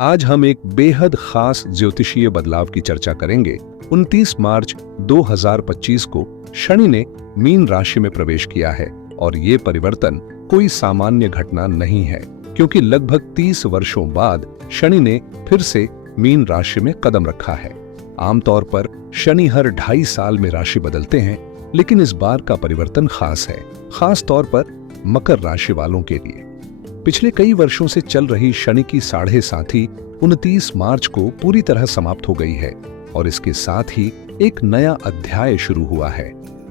आज हम एक बेहद खास ज्योतिषीय बदलाव की चर्चा करेंगे। 29 मार्च 2025 को शनि ने मीन राशि में प्रवेश किया है और ये परिवर्तन कोई सामान्य घटना नहीं है, क्योंकि लगभग 30 वर्षों बाद शनि ने फिर से मीन राशि में कदम रखा है। आमतौर पर शनि हर 2.5 साल में राशि बदलते हैं, लेकिन इस बार का परिवर्तन खास है, खास तौर पर मकर राशि वालों के लिए। पिछले कई वर्षों से चल रही शनि की साढ़े साथी 29 मार्च को पूरी तरह समाप्त हो गई है और इसके साथ ही एक नया अध्याय शुरू हुआ है।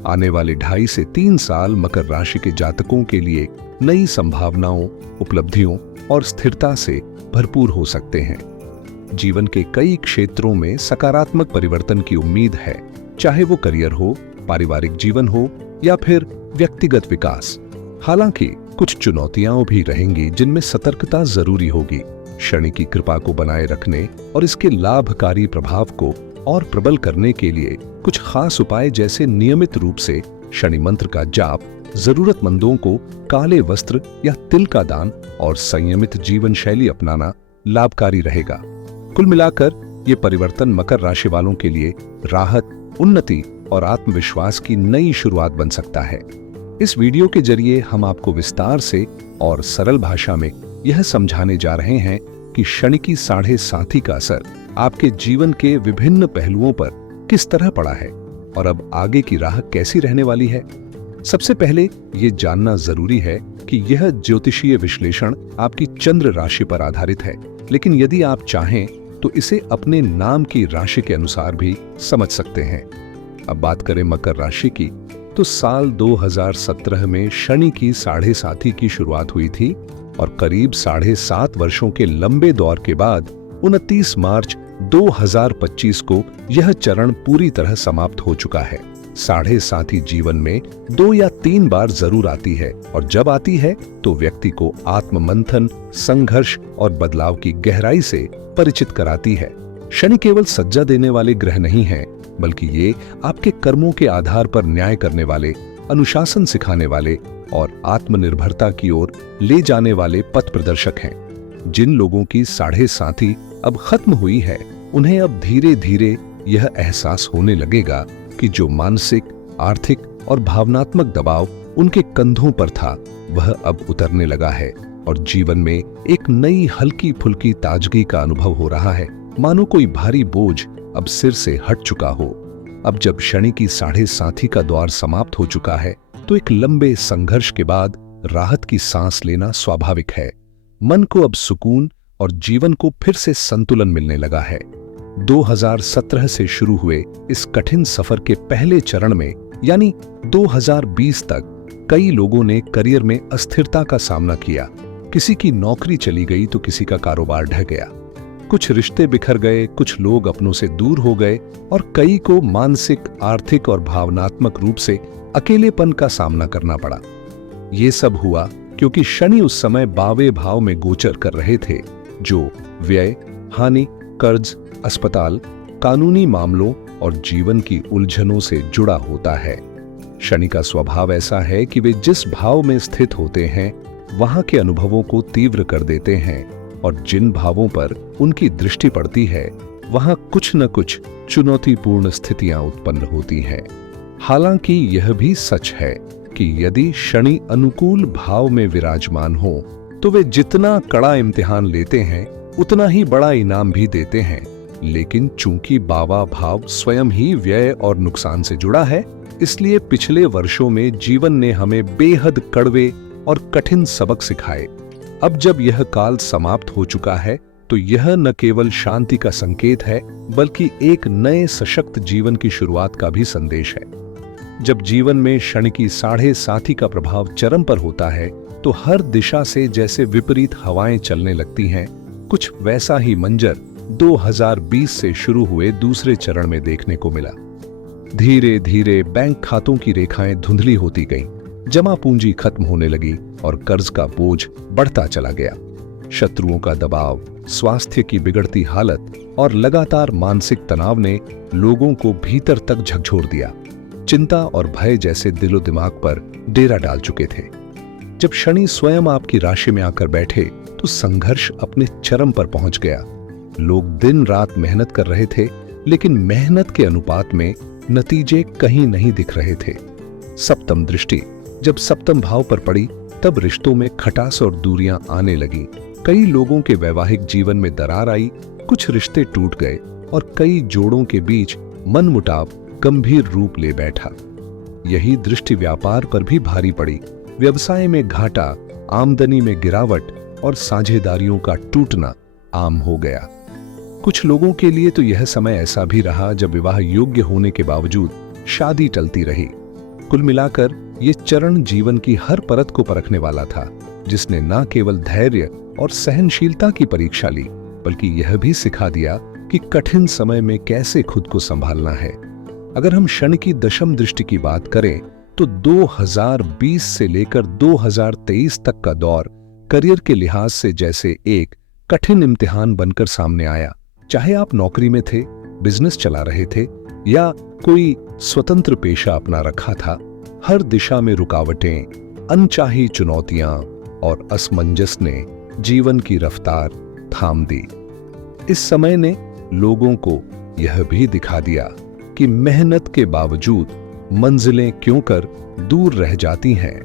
आने वाले 2.5 से 3 साल मकर राशि के जातकों के लिए नई संभावनाओं, उपलब्धियों और स्थिरता से भरपूर हो सकते हैं। जीवन के कई क्षेत्रों में सकारात्मक परिवर्तन की उम्मीद है, चाहे वो करियर हो, पारिवारिक जीवन हो या फिर व्यक्तिगत विकास। हालांकि कुछ चुनौतियां भी रहेंगी जिनमें सतर्कता जरूरी होगी। शनि की कृपा को बनाए रखने और इसके लाभकारी प्रभाव को और प्रबल करने के लिए कुछ खास उपाय, जैसे नियमित रूप से शनि मंत्र का जाप, जरूरतमंदों को काले वस्त्र या तिल का दान और संयमित जीवन शैली अपनाना लाभकारी रहेगा। कुल मिलाकर ये परिवर्तन मकर राशि वालों के लिए राहत, उन्नति और आत्मविश्वास की नई शुरुआत बन सकता है। इस वीडियो के जरिए हम आपको विस्तार से और सरल भाषा में यह समझाने जा रहे हैं कि शनि की साढ़े साथी का असर आपके जीवन के विभिन्न पहलुओं पर किस तरह पड़ा है और अब आगे की राह कैसी रहने वाली है। सबसे पहले ये जानना जरूरी है कि यह ज्योतिषीय विश्लेषण आपकी चंद्र राशि पर आधारित है, लेकिन यदि आप चाहें तो इसे अपने नाम की राशि के अनुसार भी समझ सकते हैं। अब बात करें मकर राशि की, तो साल 2017 में शनि की साढ़े साथी की शुरुआत हुई थी और करीब 7.5 वर्षों के लंबे दौर के बाद 29 मार्च 2025 को यह चरण पूरी तरह समाप्त हो चुका है। साढ़े साथी जीवन में 2 या 3 बार जरूर आती है और जब आती है तो व्यक्ति को आत्ममंथन, संघर्ष और बदलाव की गहराई से परिचित कराती है। शनि केवल सज्जा देने वाले ग्रह नहीं है, बल्कि ये आपके कर्मों के आधार पर न्याय करने वाले, अनुशासन सिखाने वाले और आत्मनिर्भरता की ओर ले जाने वाले पथ प्रदर्शक हैं। जिन लोगों की साढ़े साथी अब खत्म हुई है, उन्हें अब धीरे धीरे यह एहसास होने लगेगा कि जो मानसिक, आर्थिक और भावनात्मक दबाव उनके कंधों पर था, वह अब उतरने लगा है और जीवन में एक नई हल्की फुल्की ताजगी का अनुभव हो रहा है, मानो कोई भारी बोझ अब सिर से हट चुका हो। अब जब शनि की साढ़े साथी का दौर समाप्त हो चुका है, तो एक लंबे संघर्ष के बाद राहत की सांस लेना स्वाभाविक है। मन को अब सुकून और जीवन को फिर से संतुलन मिलने लगा है। 2017 से शुरू हुए इस कठिन सफर के पहले चरण में, यानी 2020 तक, कई लोगों ने करियर में अस्थिरता का सामना किया। किसी की नौकरी चली गई तो किसी का कारोबार ढह गया, कुछ रिश्ते बिखर गए, कुछ लोग अपनों से दूर हो गए और कई को मानसिक, आर्थिक और भावनात्मक रूप से अकेलेपन का सामना करना पड़ा। ये सब हुआ क्योंकि शनि उस समय 12वें भाव में गोचर कर रहे थे, जो व्यय, हानि, कर्ज, अस्पताल, कानूनी मामलों और जीवन की उलझनों से जुड़ा होता है। शनि का स्वभाव ऐसा है कि वे जिस भाव में स्थित होते हैं, वहां के अनुभवों को तीव्र कर देते हैं और जिन भावों पर उनकी दृष्टि पड़ती है, वहां कुछ न कुछ चुनौतीपूर्ण स्थितियां उत्पन्न होती हैं। हालांकि यह भी सच है कि यदि शनि अनुकूल भाव में विराजमान हो, तो वे जितना कड़ा इम्तिहान लेते हैं, उतना ही बड़ा इनाम भी देते हैं। लेकिन चूंकि 12वां भाव स्वयं ही व्यय और नुकसान से जुड़ा है, इसलिए पिछले वर्षों में जीवन ने हमें बेहद कड़वे और कठिन सबक सिखाए। अब जब यह काल समाप्त हो चुका है, तो यह न केवल शांति का संकेत है, बल्कि एक नए सशक्त जीवन की शुरुआत का भी संदेश है। जब जीवन में शनि की साढ़े साथी का प्रभाव चरम पर होता है, तो हर दिशा से जैसे विपरीत हवाएं चलने लगती हैं। कुछ वैसा ही मंजर 2020 से शुरू हुए दूसरे चरण में देखने को मिला। धीरे धीरे बैंक खातों की रेखाएं धुंधली होती गईं, जमा पूंजी खत्म होने लगी और कर्ज का बोझ बढ़ता चला गया। शत्रुओं का दबाव, स्वास्थ्य की बिगड़ती हालत और लगातार मानसिक तनाव ने लोगों को भीतर तक झकझोर दिया। चिंता और भय जैसे दिलो दिमाग पर डेरा डाल चुके थे। जब शनि स्वयं आपकी राशि में आकर बैठे, तो संघर्ष अपने चरम पर पहुंच गया लोग दिन रात मेहनत कर रहे थे, लेकिन मेहनत के अनुपात में नतीजे कहीं नहीं दिख रहे थे। सप्तम दृष्टि जब सप्तम भाव पर पड़ी, तब रिश्तों में खटास और दूरियां आने लगी। कई लोगों के वैवाहिक जीवन में दरार आई, कुछ रिश्ते टूट गए और कई जोड़ों के बीच मनमुटाव गंभीर रूप ले बैठा। यही दृष्टि व्यापार पर भी भारी पड़ी। व्यवसाय में घाटा, आमदनी में गिरावट और साझेदारियों का टूटना आम हो गया। कुछ लोगों के लिए तो यह समय ऐसा भी रहा जब विवाह योग्य होने के बावजूद शादी टलती रही। कुल मिलाकर ये चरण जीवन की हर परत को परखने वाला था, जिसने न केवल धैर्य और सहनशीलता की परीक्षा ली, बल्कि यह भी सिखा दिया कि कठिन समय में कैसे खुद को संभालना है। अगर हम शनि की दशम दृष्टि की बात करें तो 2020 से लेकर 2023 तक का दौर करियर के लिहाज से जैसे एक कठिन इम्तिहान बनकर सामने आया। चाहे आप नौकरी में थे, बिजनेस चला रहे थे या कोई स्वतंत्र पेशा अपना रखा था, हर दिशा में रुकावटें, अनचाही चुनौतियां और असमंजस ने जीवन की रफ्तार थाम दी। इस समय ने लोगों को यह भी दिखा दिया कि मेहनत के बावजूद मंजिलें क्यों कर दूर रह जाती हैं।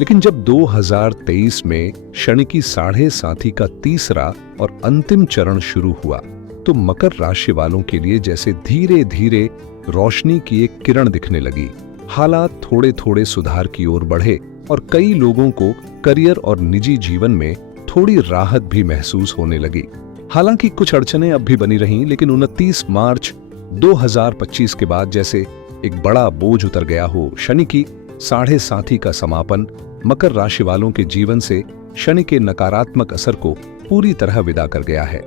लेकिन जब 2023 में शनि की साढ़े साथी का तीसरा और अंतिम चरण शुरू हुआ, तो मकर राशि वालों के लिए जैसे धीरे धीरे रोशनी की एक किरण दिखने लगी। हालात थोड़े थोड़े सुधार की ओर बढ़े और कई लोगों को करियर और निजी जीवन में थोड़ी राहत भी महसूस होने लगी। हालांकि कुछ अड़चनें अब भी बनी रहीं, लेकिन 29 मार्च 2025 के बाद जैसे एक बड़ा बोझ उतर गया हो। शनि की साढ़े साथी का समापन मकर राशि वालों के जीवन से शनि के नकारात्मक असर को पूरी तरह विदा कर गया है।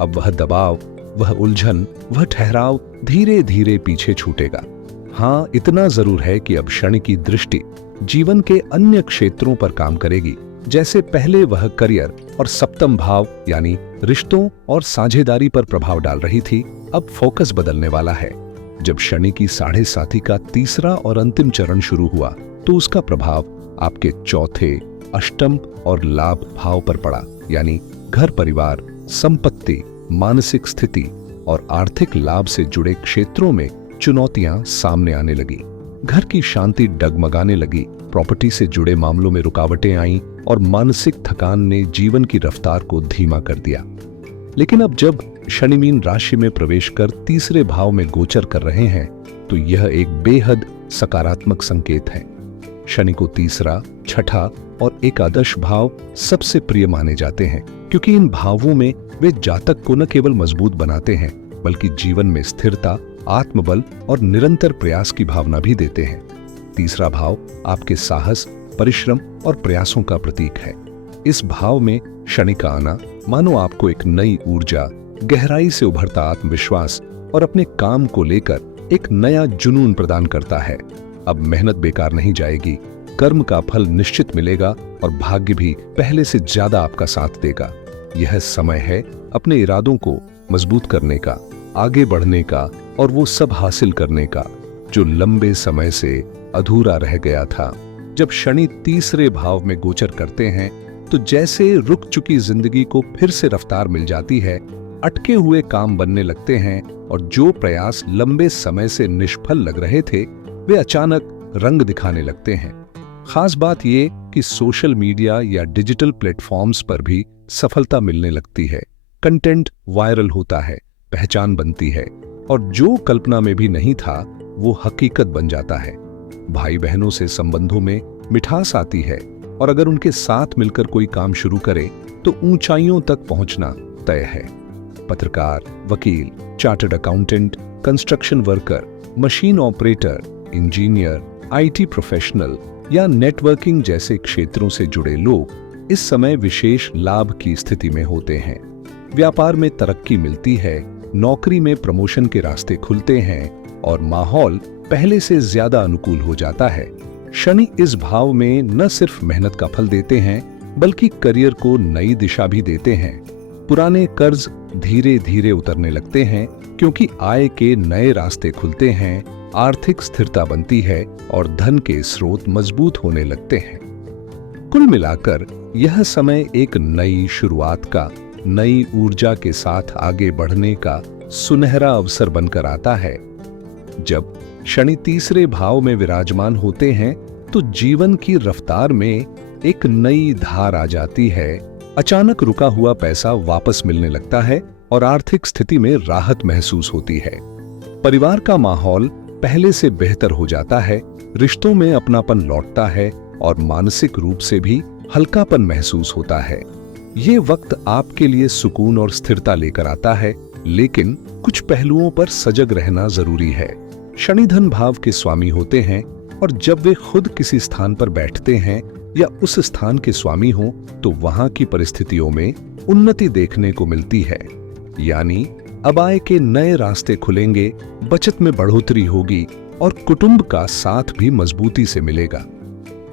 अब वह दबाव, वह उलझन, वह ठहराव धीरे धीरे पीछे छूटेगा। हाँ, इतना जरूर है कि अब शनि की दृष्टि जीवन के अन्य क्षेत्रों पर काम करेगी। जैसे पहले वह करियर और सप्तम भाव यानी रिश्तों और साझेदारी पर प्रभाव डाल रही थी, अब फोकस बदलने वाला है। जब शनि की साढ़े साथी का तीसरा और अंतिम चरण शुरू हुआ, तो उसका प्रभाव आपके चौथे, अष्टम और लाभ भाव पर पड़ा, यानी घर परिवार, संपत्ति, मानसिक स्थिति और आर्थिक लाभ से जुड़े क्षेत्रों में चुनौतियां सामने आने लगी। घर की शांति डगमगाने लगी, प्रॉपर्टी से जुड़े मामलों में रुकावटें आईं और मानसिक थकान ने जीवन की रफ्तार को धीमा कर दिया। लेकिन अब जब शनि मीन राशि में प्रवेश कर तीसरे भाव में गोचर कर रहे हैं, तो यह एक बेहद सकारात्मक संकेत है। शनि को तीसरा, छठा और एकादश भाव सबसे प्रिय माने जाते हैं, क्योंकि इन भावों में वे जातक को न केवल मजबूत बनाते हैं, बल्कि जीवन में स्थिरता, आत्मबल और निरंतर प्रयास की भावना भी देते हैं। तीसरा भाव आपके साहस, परिश्रम और प्रयासों का प्रतीक है। इस भाव में शनि का आना मानो आपको एक नई ऊर्जा, गहराई से उभरता आत्मविश्वास और अपने काम को लेकर एक नया जुनून प्रदान करता है। अब मेहनत बेकार नहीं जाएगी, कर्म का फल निश्चित मिलेगा और भाग्य भी पहले से ज्यादा आपका साथ देगा। यह समय है अपने इरादों को मजबूत करने का, आगे बढ़ने का और वो सब हासिल करने का जो लंबे समय से अधूरा रह गया था। जब शनि तीसरे भाव में गोचर करते हैं, तो जैसे रुक चुकी जिंदगी को फिर से रफ्तार मिल जाती है, अटके हुए काम बनने लगते हैं और जो प्रयास लंबे समय से निष्फल लग रहे थे, वे अचानक रंग दिखाने लगते हैं। खास बात ये कि सोशल मीडिया या डिजिटल प्लेटफॉर्म्स पर भी सफलता मिलने लगती है। कंटेंट वायरल होता है, पहचान बनती है और जो कल्पना में भी नहीं था वो हकीकत बन जाता है। भाई बहनों से संबंधों में मिठास आती है और अगर उनके साथ मिलकर कोई काम शुरू करे तो ऊंचाइयों तक पहुंचना तय है। पत्रकार, वकील, chartered accountant, construction worker, machine operator, engineer, IT professional या नेटवर्किंग जैसे क्षेत्रों से जुड़े लोग इस समय विशेष लाभ की स्थिति में होते हैं। व्यापार में तरक्की मिलती है, नौकरी में प्रमोशन के रास्ते खुलते हैं और माहौल पहले से ज्यादा अनुकूल हो जाता है। शनि इस भाव में न सिर्फ मेहनत का फल देते हैं, बल्कि करियर को नई दिशा भी देते हैं। पुराने कर्ज धीरे धीरे उतरने लगते हैं क्योंकि आय के नए रास्ते खुलते हैं, आर्थिक स्थिरता बनती है और धन के स्रोत मजबूत होने लगते हैं। कुल मिलाकर यह समय एक नई शुरुआत का, नई ऊर्जा के साथ आगे बढ़ने का सुनहरा अवसर बनकर आता है। जब शनि तीसरे भाव में विराजमान होते हैं तो जीवन की रफ्तार में एक नई धार आ जाती है। अचानक रुका हुआ पैसा वापस मिलने लगता है और आर्थिक स्थिति में राहत महसूस होती है। परिवार का माहौल पहले से बेहतर हो जाता है, रिश्तों में अपनापन लौटता है और मानसिक रूप से भी हल्कापन महसूस होता है। ये वक्त आपके लिए सुकून और स्थिरता लेकर आता है, लेकिन कुछ पहलुओं पर सजग रहना जरूरी है। शनि धन भाव के स्वामी होते हैं और जब वे खुद किसी स्थान पर बैठते हैं या उस स्थान के स्वामी हों तो वहां की परिस्थितियों में उन्नति देखने को मिलती है। यानी अब आय के नए रास्ते खुलेंगे, बचत में बढ़ोतरी होगी और कुटुंब का साथ भी मजबूती से मिलेगा।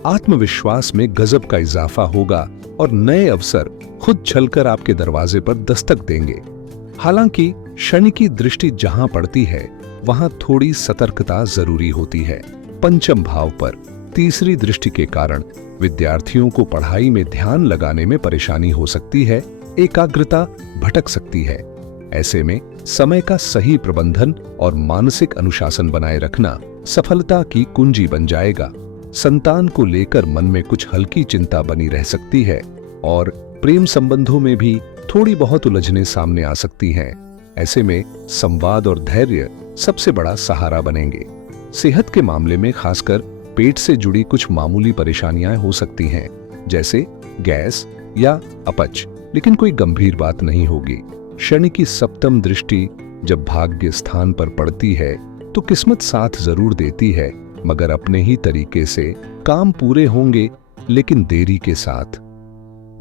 आत्मविश्वास में गजब का इजाफा होगा और नए अवसर खुद चलकर आपके दरवाजे पर दस्तक देंगे। हालांकि शनि की दृष्टि जहां पड़ती है वहां थोड़ी सतर्कता जरूरी होती है। पंचम भाव पर तीसरी दृष्टि के कारण विद्यार्थियों को पढ़ाई में ध्यान लगाने में परेशानी हो सकती है, एकाग्रता भटक सकती है। ऐसे में समय का सही प्रबंधन और मानसिक अनुशासन बनाए रखना सफलता की कुंजी बन जाएगा। संतान को लेकर मन में कुछ हल्की चिंता बनी रह सकती है और प्रेम संबंधों में भी थोड़ी बहुत उलझनें सामने आ सकती हैं। ऐसे में संवाद और धैर्य सबसे बड़ा सहारा बनेंगे। सेहत के मामले में खासकर पेट से जुड़ी कुछ मामूली परेशानियां हो सकती हैं, जैसे गैस या अपच, लेकिन कोई गंभीर बात नहीं होगी। शनि की सप्तम दृष्टि जब भाग्य स्थान पर पड़ती है तो किस्मत साथ जरूर देती है, मगर अपने ही तरीके से काम पूरे होंगे, लेकिन देरी के साथ।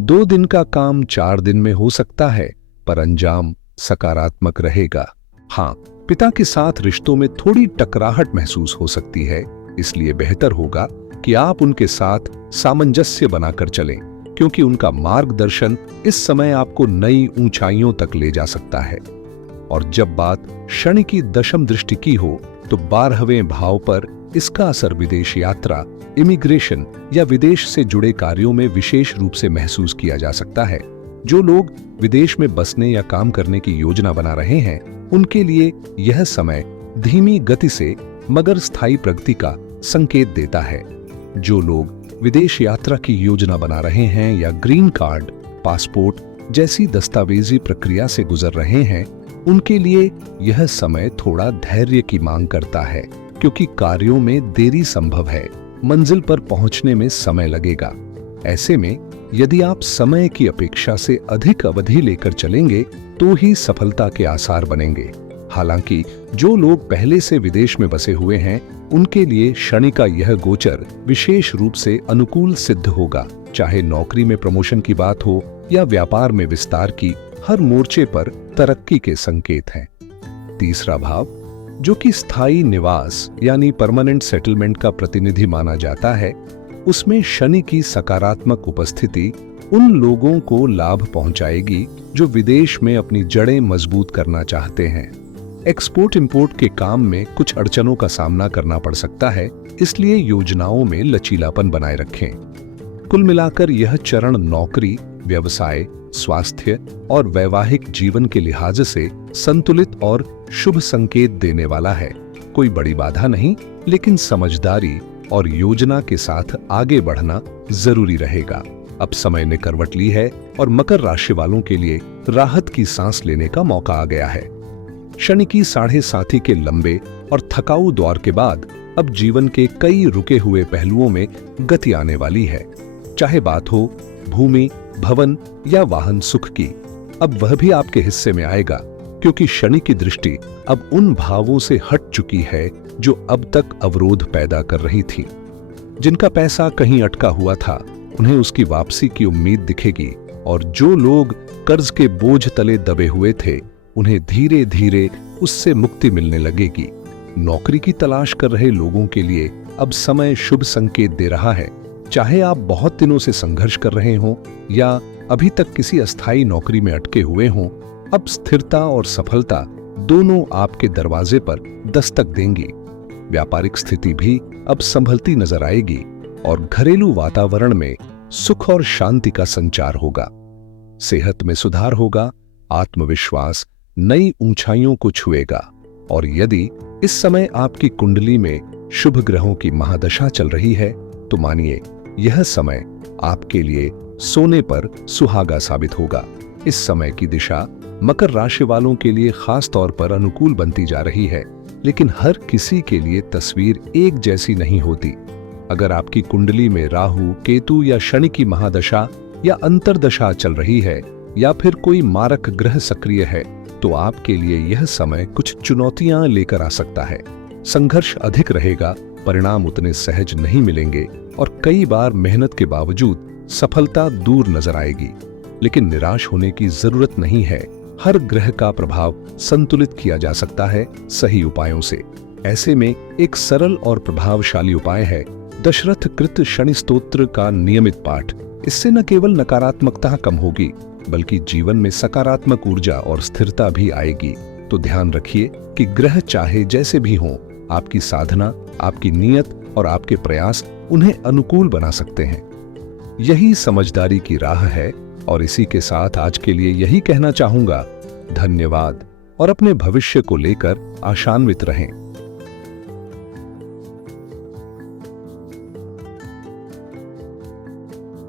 2 दिन का काम 4 दिन में हो सकता है, पर अंजाम सकारात्मक रहेगा। हाँ, पिता के साथ रिश्तों में थोड़ी टकराहट महसूस हो सकती है, इसलिए बेहतर होगा कि आप उनके साथ सामंजस्य बनाकर चलें, क्योंकि उनका मार्गदर्शन इस समय आपको नई ऊंचाइयों तक ले जा सकता है। और जब बात शनि की दशम दृष्टि की हो तो 12वें भाव पर इसका असर विदेश यात्रा, इमिग्रेशन या विदेश से जुड़े कार्यों में विशेष रूप से महसूस किया जा सकता है। जो लोग विदेश में बसने या काम करने की योजना बना रहे हैं, उनके लिए यह समय धीमी गति से मगर स्थायी प्रगति का संकेत देता है। जो लोग विदेश यात्रा की योजना बना रहे हैं या ग्रीन कार्ड, पासपोर्ट जैसी दस्तावेजी प्रक्रिया से गुजर रहे हैं, उनके लिए यह समय थोड़ा धैर्य की मांग करता है, क्योंकि कार्यों में देरी संभव है, मंजिल पर पहुंचने में समय लगेगा। ऐसे में यदि आप समय की अपेक्षा से अधिक अवधि लेकर चलेंगे तो ही सफलता के आसार बनेंगे। हालांकि जो लोग पहले से विदेश में बसे हुए हैं, उनके लिए शनि का यह गोचर विशेष रूप से अनुकूल सिद्ध होगा। चाहे नौकरी में प्रमोशन की बात हो या व्यापार में विस्तार की, हर मोर्चे पर तरक्की के संकेत हैं। तीसरा भाव, जो कि स्थायी निवास यानी परमानेंट सेटलमेंट का प्रतिनिधि माना जाता है, उसमें शनि की सकारात्मक उपस्थिति उन लोगों को लाभ पहुंचाएगी जो विदेश में अपनी जड़ें मजबूत करना चाहते हैं। एक्सपोर्ट इंपोर्ट के काम में कुछ अड़चनों का सामना करना पड़ सकता है, इसलिए योजनाओं में लचीलापन बनाए रखें। कुल मिलाकर यह चरण नौकरी, व्यवसाय, स्वास्थ्य और वैवाहिक जीवन के लिहाज से संतुलित और शुभ संकेत देने वाला है। कोई बड़ी बाधा नहीं, लेकिन समझदारी और योजना के साथ आगे बढ़ना जरूरी रहेगा। अब समय ने करवट ली है और मकर राशि वालों के लिए राहत की सांस लेने का मौका आ गया है। शनि की 7.5 के लंबे और थकाऊ दौर के बाद अब जीवन के कई रुके हुए पहलुओं में गति आने वाली है। चाहे बात हो भूमि, भवन या वाहन सुख की, अब वह भी आपके हिस्से में आएगा, क्योंकि शनि की दृष्टि अब उन भावों से हट चुकी है जो अब तक अवरोध पैदा कर रही थी। जिनका पैसा कहीं अटका हुआ था, उन्हें उसकी वापसी की उम्मीद दिखेगी, और जो लोग कर्ज के बोझ तले दबे हुए थे, उन्हें धीरे धीरे उससे मुक्ति मिलने लगेगी। नौकरी की तलाश कर रहे लोगों के लिए अब समय शुभ संकेत दे रहा है। चाहे आप बहुत दिनों से संघर्ष कर रहे हों या अभी तक किसी अस्थायी नौकरी में अटके हुए हों, अब स्थिरता और सफलता दोनों आपके दरवाजे पर दस्तक देंगी। व्यापारिक स्थिति भी अब संभलती नजर आएगी और घरेलू वातावरण में सुख और शांति का संचार होगा। सेहत में सुधार होगा, आत्मविश्वास नई ऊंचाइयों को छुएगा। और यदि इस समय आपकी कुंडली में शुभ ग्रहों की महादशा चल रही है तो मानिए यह समय आपके लिए सोने पर सुहागा साबित होगा। इस समय की दिशा मकर राशि वालों के लिए खास तौर पर अनुकूल बनती जा रही है, लेकिन हर किसी के लिए तस्वीर एक जैसी नहीं होती। अगर आपकी कुंडली में राहु, केतु या शनि की महादशा या अंतर्दशा चल रही है या फिर कोई मारक ग्रह सक्रिय है तो आपके लिए यह समय कुछ चुनौतियां लेकर आ सकता है। संघर्ष अधिक रहेगा, परिणाम उतने सहज नहीं मिलेंगे और कई बार मेहनत के बावजूद सफलता दूर नजर आएगी। लेकिन निराश होने की जरूरत नहीं है। हर ग्रह का प्रभाव संतुलित किया जा सकता है सही उपायों से। ऐसे में एक सरल और प्रभावशाली उपाय है दशरथ कृत शनि स्तोत्र का नियमित पाठ। इससे न केवल नकारात्मकता कम होगी बल्कि जीवन में सकारात्मक ऊर्जा और स्थिरता भी आएगी। तो ध्यान रखिए कि ग्रह चाहे जैसे भी हों, आपकी साधना, आपकी नीयत और आपके प्रयास उन्हें अनुकूल बना सकते हैं। यही समझदारी की राह है और इसी के साथ आज के लिए यही कहना चाहूंगा, धन्यवाद और अपने भविष्य को लेकर आशान्वित रहें।